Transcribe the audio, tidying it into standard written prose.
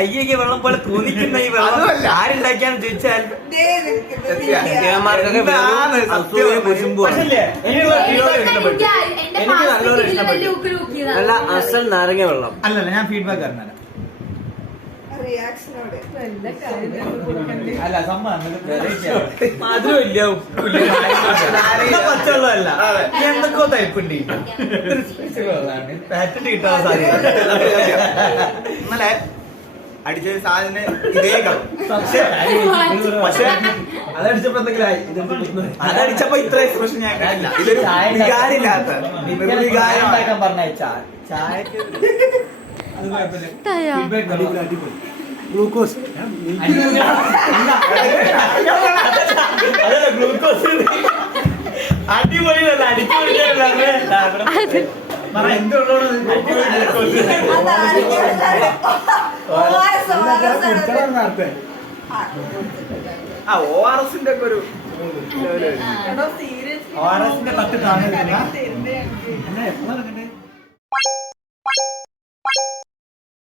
കയ്യൊക്കെ വെള്ളം പോലെ തോന്നിക്കുന്ന ഈ വെള്ളം ആരുണ്ടാക്കിയാന്ന് ചോദിച്ചാൽ എനിക്ക് നല്ലോണം ഇഷ്ടപ്പെട്ടു. നല്ല അസൽ നാരങ്ങ വെള്ളം. അല്ലല്ല, ഞാൻ ഫീഡ്ബാക്ക് തരണം. അല്ല സംഭവം മധുരമില്ല, ഉപ്പില്ല, പച്ചവെള്ളമല്ല, എന്തൊക്കെയോ തയ്പ്പുണ്ട്. പാറ്റന്റ് കിട്ടാൻ സാധ്യത. ഇന്നലെ അടിച്ച സാധനം ഇതേ കളർ, പക്ഷെ അതടിച്ചപ്പോ എന്തെങ്കിലും അതടിച്ചപ്പോ ഇത്ര എക്സ്പ്രഷൻ ഞാൻ കണ്ടില്ല. ഇതൊരു വികാരമില്ലാത്ത പറഞ്ഞ ചായക്ക് ഗ്ലൂക്കോസ് ഗ്ലൂക്കോസ് അടിപൊളിയല്ല, ORSന്റെ ഒക്കെ ഒരു ORSന്റെ തട്ട് കാണുന്നില്ല. എപ്പോഴാ